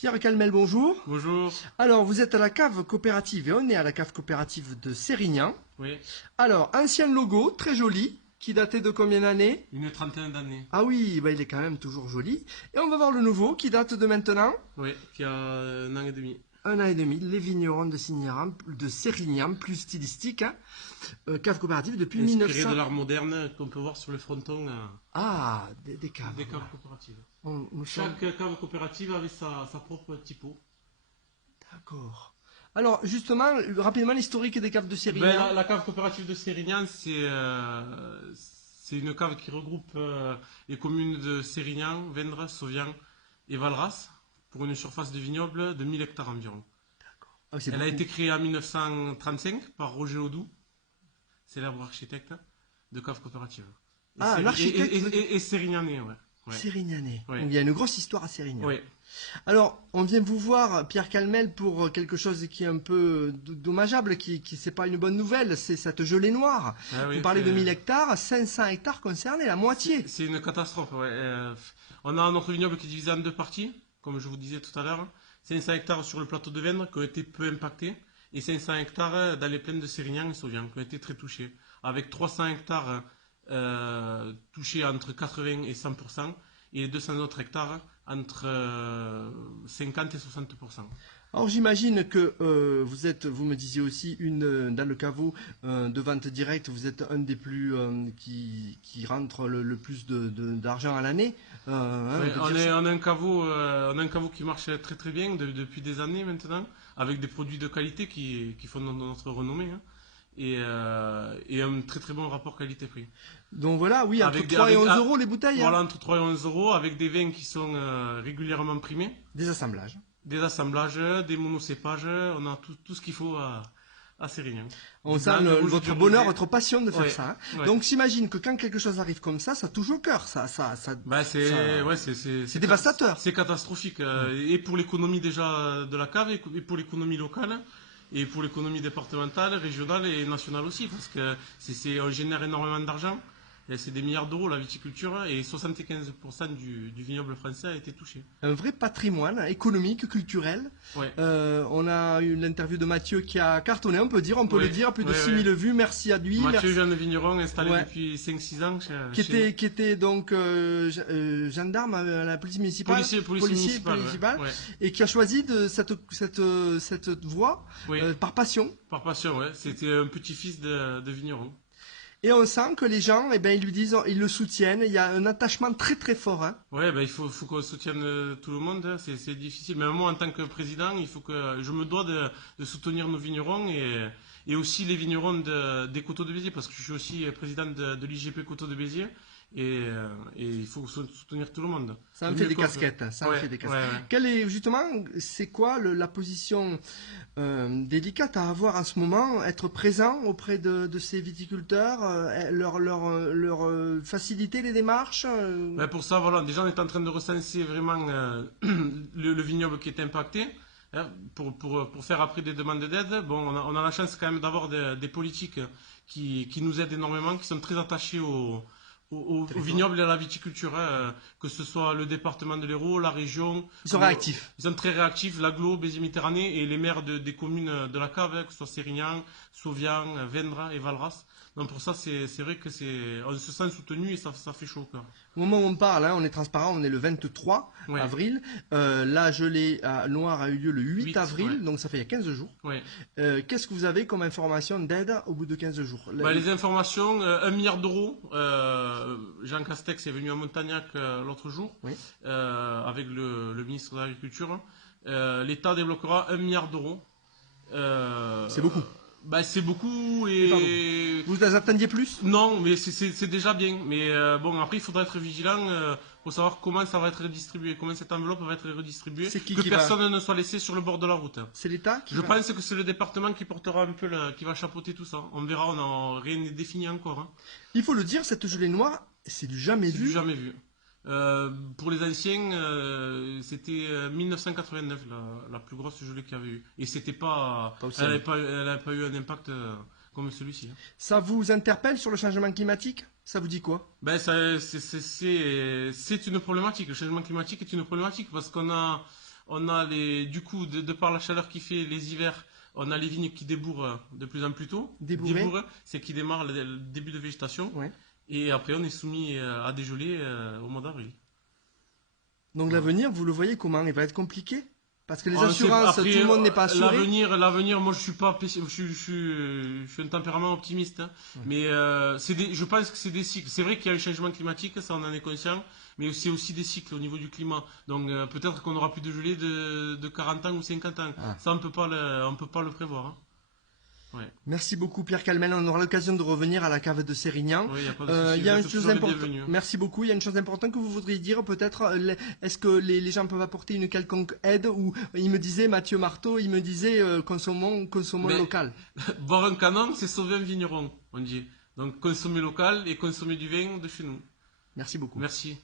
Pierre Calmel, bonjour. Bonjour. Alors, vous êtes à la cave coopérative et on est à la cave coopérative de Sérignan. Oui. Alors, ancien logo, très joli, qui datait de combien d'années? Une trentaine d'années. Ah oui, bah, il est quand même toujours joli. Et on va voir le nouveau, qui date de maintenant? Oui, qui a 1 an et demi. 1 an et demi, les vignerons de Sérignan, plus stylistique, hein. Cave coopérative depuis Inspiré 1900. de l'art moderne qu'on peut voir sur le fronton Ah, des caves. des caves Voilà. coopératives. Nous sommes- Chaque cave coopérative avait sa propre typo. D'accord. Alors, justement, rapidement, l'historique des caves de Sérignan. La cave coopérative de Sérignan, c'est une cave qui regroupe les communes de Sérignan, Vendres, Sauvian et Valras pour une surface de vignoble de 1000 hectares environ. Ah, c'est Elle a beaucoup. été créée en 1935 par Roger Audoux, célèbre architecte de cave coopérative. Ah, un architecte Et Sérignanais, ouais. Ouais. Sérignanais. Ouais. Donc, il y a une grosse histoire à Sérignan. Ouais. Alors, on vient vous voir, Pierre Calmel, pour quelque chose qui est un peu dommageable, qui c'est pas une bonne nouvelle, c'est cette gelée noire. Ah oui, Vous parlez de c'est- 1000 hectares, 500 hectares concernés, la moitié. C'est une catastrophe, ouais. On a notre vignoble qui est divisé en deux parties, comme je vous disais tout à l'heure. 500 hectares sur le plateau de Vendres qui ont été peu impactés, et 500 hectares dans les plaines de Sérignan et Sauvian qui ont été très touchés, avec 300 hectares touchés entre 80 et 100%, et 200 autres hectares entre 50 et 60%. Alors j'imagine que vous me disiez aussi, dans le caveau de vente directe, vous êtes un des plus qui rentre le plus d'argent à l'année. Ouais, on a un caveau qui marche très très bien depuis des années maintenant, avec des produits de qualité qui font notre renommée, hein, et un très très bon rapport qualité-prix. Donc voilà, oui, entre Avec 3 et 11 euros les bouteilles. Voilà, Hein. entre 3 et 11 euros, avec des vins qui sont régulièrement primés, Des assemblages. des assemblages, des monocépages, on a tout ce qu'il faut à Sérignan. On Du sent blanc, du rouge, votre du bonheur, rosé. votre passion de faire Ouais, ça. Hein. ouais. Donc j'imagine que quand quelque chose arrive comme ça touche au cœur. Bah, C'est dévastateur. C'est catastrophique, et pour l'économie déjà de la cave, et pour l'économie locale, et pour l'économie départementale, régionale et nationale aussi, parce que on génère énormément d'argent. Et c'est des milliards d'euros la viticulture, et 75% du vignoble français a été touché. Un vrai patrimoine économique, culturel. Ouais. On a eu l'interview de Mathieu qui a cartonné, on peut Ouais, le dire, plus de ouais, 6000 vues, merci à lui. Mathieu, jeune vigneron installé Ouais. depuis 5-6 ans Qui chez nous. était donc gendarme à la police municipale, Policier municipal, municipal, ouais. et qui a choisi cette voie Oui, par passion. par passion, ouais. C'était un petit-fils de vigneron. Et on sent que les gens, ils lui disent, ils le soutiennent. Il y a un attachement très très fort. Hein. Ouais, ben il faut qu'on soutienne tout le monde, hein. C'est difficile. Mais moi, en tant que président, je me dois de soutenir nos vignerons, et aussi les vignerons des Coteaux de Béziers, parce que je suis aussi président de l'IGP Coteaux de Béziers, et il faut soutenir tout le monde. Ça en Le fait mieux des qu'on casquettes. peut. Ça en Ouais, fait des casquettes. ouais, ouais. Quelle est justement, c'est quoi la position délicate à avoir en ce moment, être présent auprès de ces viticulteurs, leur faciliter les démarches. Ben pour ça, voilà, déjà on est en train de recenser vraiment le vignoble qui est impacté, hein, pour faire après des demandes d'aide. Bon, on a la chance quand même d'avoir des politiques qui nous aident énormément, qui sont très attachés au vignoble et à la viticulture, hein, que ce soit le département de l'Hérault, la région. Ils sont réactifs. Ils sont très réactifs, l'agglo, Béziers-Méditerranée, et les maires des communes de la cave, hein, que ce soit Sérignan, Sauvian, Vendres et Valras. Donc pour ça, c'est vrai que on se sent soutenu, et ça fait chaud au cœur. Au moment où on parle, hein, on est transparent, on est le 23 Ouais. avril. La gelée noire a eu lieu le 8 avril, ouais. donc ça fait il y a 15 jours. Ouais. Qu'est-ce que vous avez comme information d'aide au bout de 15 jours? Bah, les informations, 1 milliard d'euros. Jean Castex est venu à Montagnac l'autre jour, Oui. avec le ministre de l'Agriculture. L'État débloquera 1 milliard d'euros. C'est beaucoup. Bah, c'est beaucoup, Pardon. et Vous attendiez plus? non, mais c'est déjà bien. Mais bon, après il faudra être vigilant pour savoir comment ça va être redistribué, comment cette enveloppe va être redistribuée, C'est qui que qui va- personne ne soit laissé sur le bord de la route. C'est l'État qui Je va- pense que c'est le département qui portera un peu, qui va chapeauter tout ça. On verra, rien n'est défini encore, hein. Il faut le dire, cette gelée noire, c'est du jamais C'est vu. du jamais vu. Pour les anciens, c'était 1989 la plus grosse gelée qu'il y avait eu. Et c'était pas, Pas aussi elle n'avait pas eu un impact comme celui-ci, hein. Ça vous interpelle sur le changement climatique? Ça vous dit quoi? Ben, c'est une problématique. Le changement climatique est une problématique parce on a du coup, de par la chaleur qui fait les hivers, on a les vignes qui débourrent de plus en plus tôt. Débourrées. C'est qui démarre le début de végétation. Ouais. Et après, on est soumis à des gelées au mois d'avril. Donc l'avenir, vous le voyez comment? Il va être compliqué? Parce que les On sait- assurances, après, tout le monde n'est pas assuré. L'avenir, moi je suis pas, je suis un tempérament optimiste, hein. Mais je pense que c'est des cycles. C'est vrai qu'il y a un changement climatique, ça on en est conscient, mais c'est aussi des cycles au niveau du climat. Donc peut-être qu'on aura plus de gelée de 40 ans ou 50 ans. Ah. Ça on peut pas le prévoir, hein. Ouais. Merci beaucoup Pierre Calmel, on aura l'occasion de revenir à la cave de Sérignan. Oui, y a pas de souci, Il y a vous une êtes chose toujours les importante. bienvenus. Merci beaucoup. Il y a une chose importante que vous voudriez dire, peut-être. Est-ce que les gens peuvent apporter une quelconque aide? Ou il me disait Mathieu Marteau, il me disait consommons Mais- local. Boire un canon, c'est sauver un vigneron, on dit. Donc consommer local et consommer du vin de chez nous. Merci beaucoup. Merci.